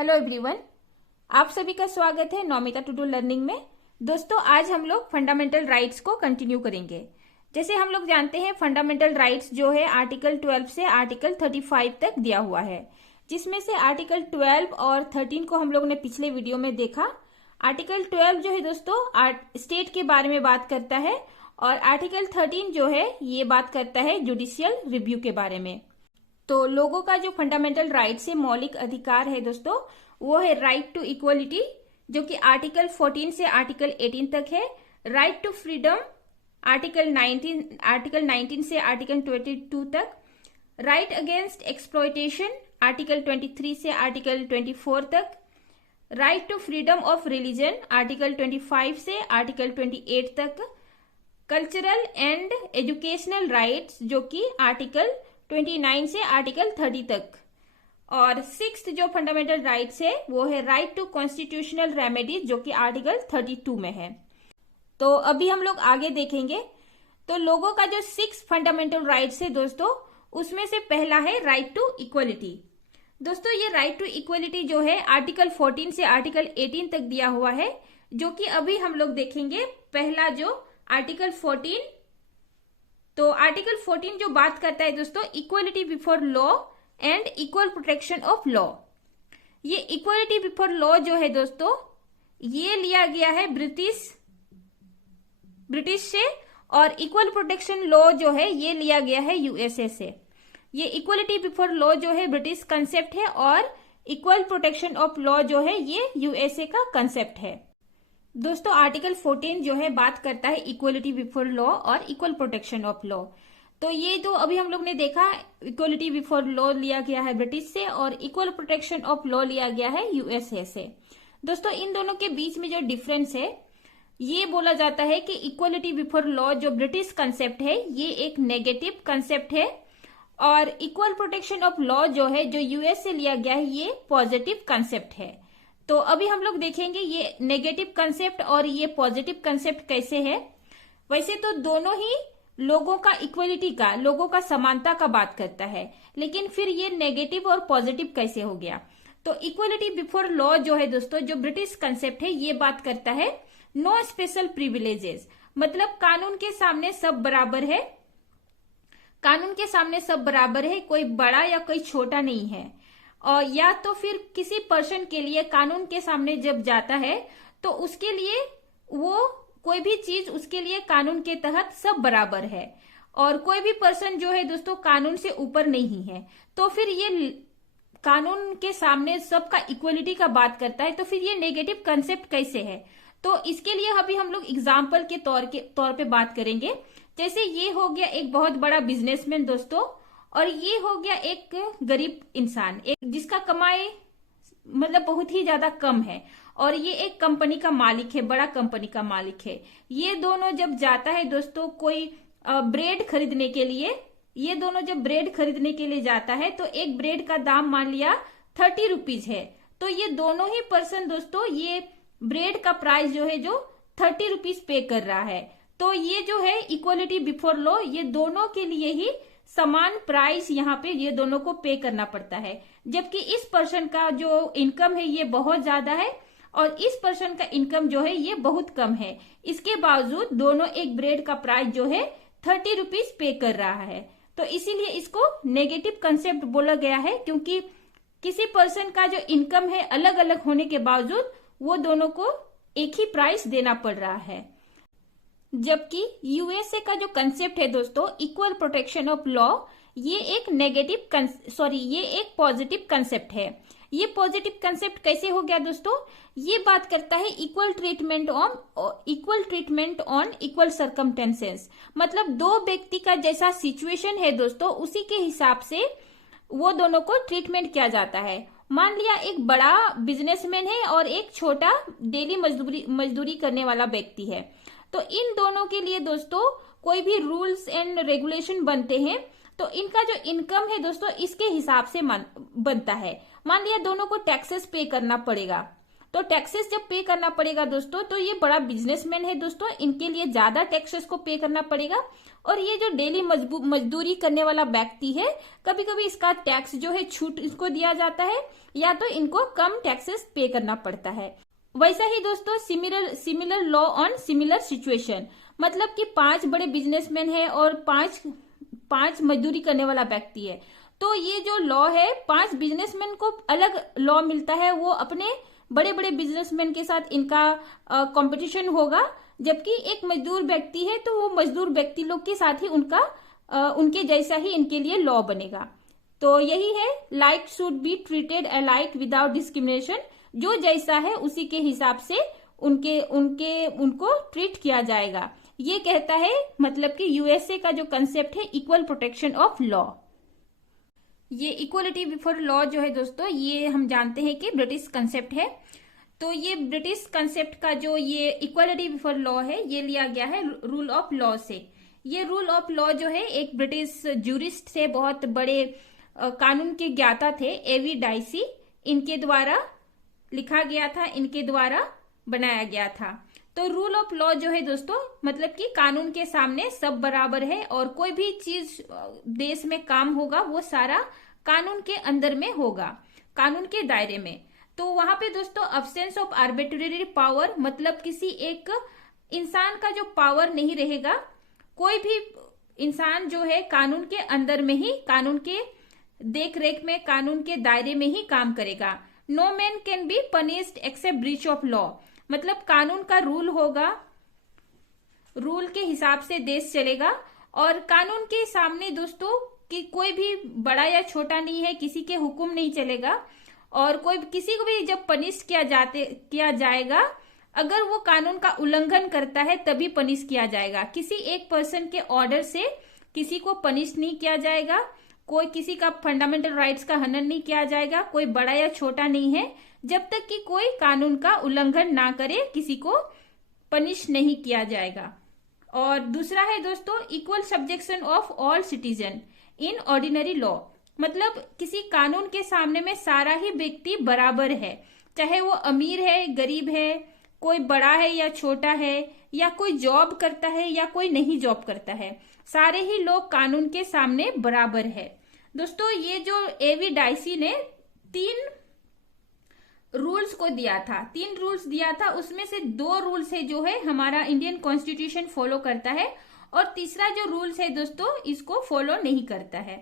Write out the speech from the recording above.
Hello everyone, आप सभी का स्वागत है नौमिता टू डू लर्निंग में। दोस्तों, आज हम लोग फंडामेंटल राइट्स को कंटिन्यू करेंगे। जैसे हम लोग जानते हैं, फंडामेंटल राइट्स जो है आर्टिकल 12 से आर्टिकल 35 तक दिया हुआ है, जिसमें से आर्टिकल 12 और 13 को हम लोग ने पिछले वीडियो में देखा। आर्टिकल 12 जो है दोस्तों स्टेट के बारे में बात करता है और आर्टिकल 13 जो है ये बात करता है जुडिशियल रिव्यू के बारे में। तो लोगों का जो फंडामेंटल राइट से मौलिक अधिकार है दोस्तों, वो है राइट टू इक्वलिटी, जो कि आर्टिकल 14 से आर्टिकल 18 तक है। राइट टू फ्रीडम आर्टिकल 19 से आर्टिकल 22 तक। राइट अगेंस्ट एक्सप्लॉयटेशन आर्टिकल 23 से आर्टिकल 24 तक। Right to freedom of religion article 25 से आर्टिकल 28 तक। कल्चरल एंड एजुकेशनल राइट्स जो कि आर्टिकल 29 से आर्टिकल 30 तक। और सिक्स्थ जो फंडामेंटल राइट्स है वो है राइट टू कॉन्स्टिट्यूशनल रेमेडीज, जो कि आर्टिकल 32 में है। तो अभी हम लोग आगे देखेंगे। तो लोगों का जो 6 फंडामेंटल राइट्स है दोस्तों, उसमें से पहला है राइट टू इक्वलिटी। दोस्तों, ये राइट टू इक्वलिटी जो है आर्टिकल 14 से आर्टिकल 18 तक दिया हुआ है, जो कि अभी हम लोग देखेंगे। पहला जो आर्टिकल 14, तो आर्टिकल 14 जो बात करता है दोस्तों equality before law and equal protection of law. ये इक्वलिटी बिफोर लॉ जो है दोस्तों, ये लिया गया है ब्रिटिश से, और इक्वल प्रोटेक्शन लॉ जो है ये लिया गया है यूएसए से। ये इक्वलिटी बिफोर लॉ जो है ब्रिटिश कंसेप्ट है और इक्वल प्रोटेक्शन ऑफ लॉ जो है ये यूएसए का कंसेप्ट है। दोस्तों, आर्टिकल 14 जो है बात करता है इक्वलिटी बिफोर लॉ और इक्वल प्रोटेक्शन ऑफ लॉ। तो ये तो अभी हम लोग ने देखा, इक्वलिटी बिफोर लॉ लिया गया है ब्रिटिश से और इक्वल प्रोटेक्शन ऑफ लॉ लिया गया है यूएसए से। दोस्तों, इन दोनों के बीच में जो डिफरेंस है, ये बोला जाता है कि इक्वलिटी बिफोर लॉ जो ब्रिटिश कंसेप्ट है ये एक नेगेटिव कंसेप्ट है, और इक्वल प्रोटेक्शन ऑफ लॉ जो है जो यूएस से लिया गया है ये पॉजिटिव कंसेप्ट है। तो अभी हम लोग देखेंगे ये नेगेटिव कंसेप्ट और ये पॉजिटिव कंसेप्ट कैसे है। वैसे तो दोनों ही लोगों का इक्वलिटी का, लोगों का समानता का बात करता है, लेकिन फिर ये नेगेटिव और पॉजिटिव कैसे हो गया। तो इक्वलिटी बिफोर लॉ जो है दोस्तों, जो ब्रिटिश कंसेप्ट है ये बात करता है नो स्पेशल प्रिविलेजेस, मतलब कानून के सामने सब बराबर है। कानून के सामने सब बराबर है, कोई बड़ा या कोई छोटा नहीं है। और या तो फिर किसी पर्सन के लिए कानून के सामने जब जाता है तो उसके लिए वो कोई भी चीज उसके लिए कानून के तहत सब बराबर है, और कोई भी पर्सन जो है दोस्तों कानून से ऊपर नहीं है। तो फिर ये कानून के सामने सबका इक्वलिटी का बात करता है, तो फिर ये नेगेटिव कंसेप्ट कैसे है। तो इसके लिए अभी हम लोग एग्जाम्पल के तौर पे बात करेंगे। जैसे ये हो गया एक बहुत बड़ा बिजनेसमैन दोस्तों, और ये हो गया एक गरीब इंसान, एक जिसका कमाई मतलब बहुत ही ज्यादा कम है, और ये एक कंपनी का मालिक है, बड़ा कंपनी का मालिक है। ये दोनों जब जाता है दोस्तों कोई ब्रेड खरीदने के लिए, ये दोनों जब ब्रेड खरीदने के लिए जाता है तो एक ब्रेड का दाम मान लिया 30 रुपीज है। तो ये दोनों ही पर्सन दोस्तों ये ब्रेड का प्राइस जो है जो 30 रुपीज पे कर रहा है। तो ये जो है इक्वलिटी बिफोर लॉ, ये दोनों के लिए ही समान प्राइस यहाँ पे ये दोनों को पे करना पड़ता है। जबकि इस पर्सन का जो इनकम है ये बहुत ज्यादा है और इस पर्सन का इनकम जो है ये बहुत कम है, इसके बावजूद दोनों एक ब्रेड का प्राइस जो है 30 रुपीज पे कर रहा है। तो इसीलिए इसको नेगेटिव कंसेप्ट बोला गया है, क्योंकि किसी पर्सन का जो इनकम है अलग अलग होने के बावजूद वो दोनों को एक ही प्राइस देना पड़ रहा है। जबकि यूएसए का जो कंसेप्ट है दोस्तों इक्वल प्रोटेक्शन ऑफ लॉ, ये एक पॉजिटिव कंसेप्ट है। ये पॉजिटिव कंसेप्ट कैसे हो गया दोस्तों, ये बात करता है equal treatment on equal circumstances, मतलब दो व्यक्ति का जैसा सिचुएशन है दोस्तों उसी के हिसाब से वो दोनों को ट्रीटमेंट किया जाता है। मान लिया एक बड़ा बिजनेसमैन है और एक छोटा डेली मजदूरी करने वाला व्यक्ति है, तो इन दोनों के लिए दोस्तों कोई भी रूल्स एंड रेगुलेशन बनते हैं तो इनका जो इनकम है दोस्तों इसके हिसाब से बनता है। मान लिया दोनों को टैक्सेस पे करना पड़ेगा, तो टैक्सेस जब पे करना पड़ेगा दोस्तों, तो ये बड़ा बिजनेसमैन है दोस्तों, इनके लिए ज्यादा टैक्सेस को पे करना पड़ेगा। और ये जो डेली मजदूरी करने वाला व्यक्ति है, कभी कभी इसका टैक्स जो है छूट इसको दिया जाता है, या तो इनको कम टैक्सेस पे करना पड़ता है। वैसा ही दोस्तों similar law on similar situation, मतलब कि 5 बड़े बिजनेसमैन है और पांच मजदूरी करने वाला व्यक्ति है, तो ये जो लॉ है 5 बिजनेसमैन को अलग लॉ मिलता है, वो अपने बड़े बड़े बिजनेसमैन के साथ इनका कंपटीशन होगा। जबकि एक मजदूर व्यक्ति है तो वो मजदूर व्यक्ति लोग के साथ ही उनके जैसा ही इनके लिए लॉ बनेगा। तो यही है, like should be treated alike without discrimination, जो जैसा है उसी के हिसाब से उनको ट्रीट किया जाएगा। ये कहता है, मतलब कि यूएसए का जो कंसेप्ट है इक्वल प्रोटेक्शन ऑफ लॉ। ये इक्वलिटी बिफोर लॉ जो है दोस्तों, ये हम जानते हैं कि ब्रिटिश कंसेप्ट है। तो ये ब्रिटिश कंसेप्ट का जो ये इक्वलिटी बिफोर लॉ है, ये लिया गया है रूल ऑफ लॉ से। ये रूल ऑफ लॉ जो है एक ब्रिटिश जूरिस्ट थे, बहुत बड़े कानून के ज्ञाता थे, एवी डाइसी, इनके द्वारा लिखा गया था, इनके द्वारा बनाया गया था। तो रूल ऑफ लॉ जो है दोस्तों, मतलब कि कानून के सामने सब बराबर है, और कोई भी चीज देश में काम होगा वो सारा कानून के अंदर में होगा, कानून के दायरे में। तो वहां पे दोस्तों अब्सेंस ऑफ आर्बिट्रेरी पावर, मतलब किसी एक इंसान का जो पावर नहीं रहेगा, कोई भी इंसान जो है कानून के अंदर में ही, कानून के देख रेख में, कानून के दायरे में ही काम करेगा। No man can be punished except breach of law, मतलब कानून का रूल होगा, रूल के हिसाब से देश चलेगा, और कानून के सामने दोस्तों कि कोई भी बड़ा या छोटा नहीं है, किसी के हुक्म नहीं चलेगा, और कोई किसी को भी जब पनिश किया जाएगा, अगर वो कानून का उल्लंघन करता है तभी पनिश किया जाएगा। किसी एक पर्सन के ऑर्डर से किसी को पनिश नहीं किया जाएगा, कोई किसी का फंडामेंटल राइट्स का हनन नहीं किया जाएगा, कोई बड़ा या छोटा नहीं है, जब तक कि कोई कानून का उल्लंघन ना करे किसी को पनिश नहीं किया जाएगा। और दूसरा है दोस्तों equal subjection of all citizen in ordinary law, मतलब किसी कानून के सामने में सारा ही व्यक्ति बराबर है, चाहे वो अमीर है, गरीब है, कोई बड़ा है या छोटा है, या कोई जॉब करता है या कोई नहीं जॉब करता है, सारे ही लोग कानून के सामने बराबर है। दोस्तों ये जो एवी डाइसी ने 3 रूल्स को दिया था, 3 रूल्स दिया था, उसमें से 2 रूल्स है जो है हमारा इंडियन कॉन्स्टिट्यूशन फॉलो करता है, और तीसरा जो रूल्स है दोस्तों इसको फॉलो नहीं करता है।